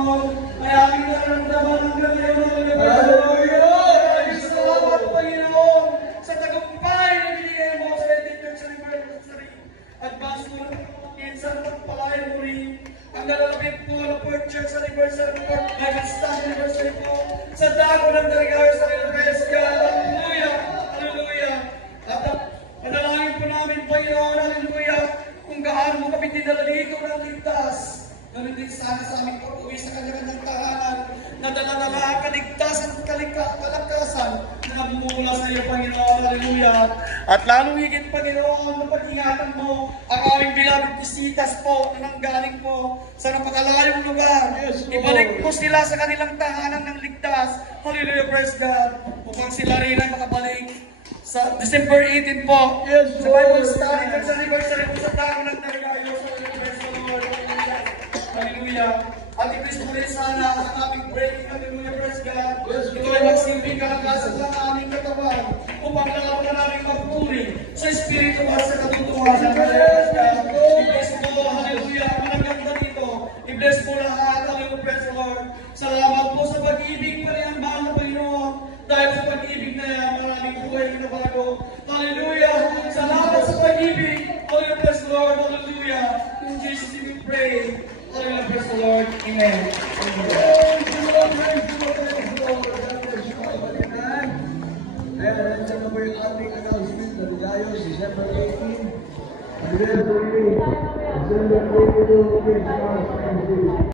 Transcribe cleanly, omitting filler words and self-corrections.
Panginoon, ay aming nararamdaman hanggang ngayon. Hallelujah! Salamat, Panginoon, sa tagumpay na binigay mo sa 23rd anniversary. Advance mo ng minsan pagpalayan mo rin ang nalalapit po ng 4th church anniversary po, Bible study anniversary po, sa dago ng Dalaga sa Ilocesca. Hallelujah! Hallelujah! At panalangin po namin, Panginoon, hallelujah, kung gaano mo kami dinala dito ng ligtas. Ganun din sana sa aming pag-uwi sa kanyang tahanan, na dala-dala kaligtasan at kalakasan na nagmumula sa iyo, Panginoon. Hallelujah. At lalong higit, Panginoon, na pag-ingatan mo ang aming beloved visitas po na nanggaling po sa napakalayong lugar. Yes, ibalik mo sila sa kanilang tahanan ng ligtas. Hallelujah, praise God. Upang sila rin ay makabalik sa December 18 po. Yes, sa Bible study, sa anniversary po sa taon ng Targayo. Hallelujah. At i-praise mo rin sana ang aming breaking. Hallelujah, praise God. Ito ay magsilbing kalakasan ng aming katawan upang lalaman na namin magpuri sa Espiritu at sa katotohanan. Praise God. I-bless mo, hallelujah, ang ganda dito. I-bless mo lahat. Hallelujah, praise the Lord. Salamat po sa pag-ibig pa rin ang mahal na Panginoon. Dahil sa pag-ibig na yan, maraming buhay na bago. Hallelujah. Salamat sa pag-ibig. Hallelujah, praise the Lord. Hallelujah. In Jesus' name we pray. Hallelujah, praise the Lord. Amen. Ayan, ito na po yung ating announcement na Dalaga, December 18. December 18. December 18.